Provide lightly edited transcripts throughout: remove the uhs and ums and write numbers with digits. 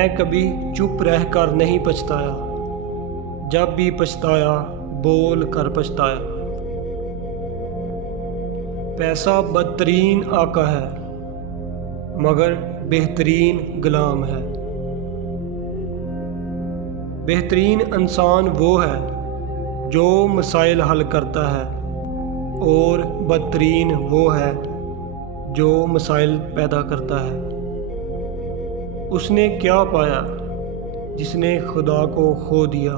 मैं कभी चुप रहकर नहीं पछताया, जब भी पछताया बोल कर पछताया। पैसा बदतरीन आका है मगर बेहतरीन गुलाम है। बेहतरीन इंसान वो है जो मसाइल हल करता है और बदतरीन वो है जो मसाइल पैदा करता है। उसने क्या पाया जिसने खुदा को खो दिया,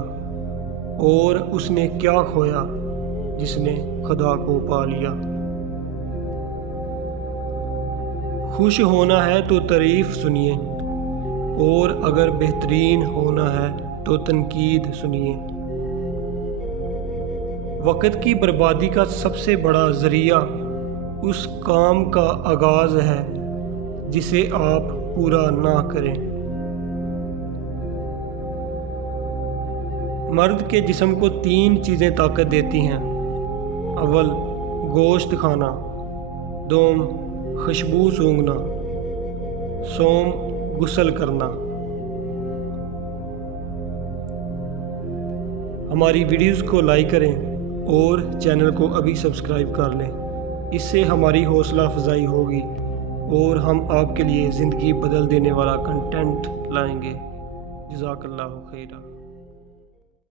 और उसने क्या खोया जिसने खुदा को पा लिया। खुश होना है तो तारीफ सुनिए, और अगर बेहतरीन होना है तो तनकीद सुनिए। वक़्त की बर्बादी का सबसे बड़ा ज़रिया उस काम का आगाज़ है जिसे आप पूरा ना करें। मर्द के जिस्म को 3 चीज़ें ताकत देती हैं। अव्वल गोश्त खाना, दोम खुशबू सूंघना, सोम गुस्ल करना। हमारी वीडियोस को लाइक करें और चैनल को अभी सब्सक्राइब कर लें। इससे हमारी हौसला अफजाई होगी और हम आपके लिए ज़िंदगी बदल देने वाला कंटेंट लाएंगे। जज़ाकल्लाहु खैरा।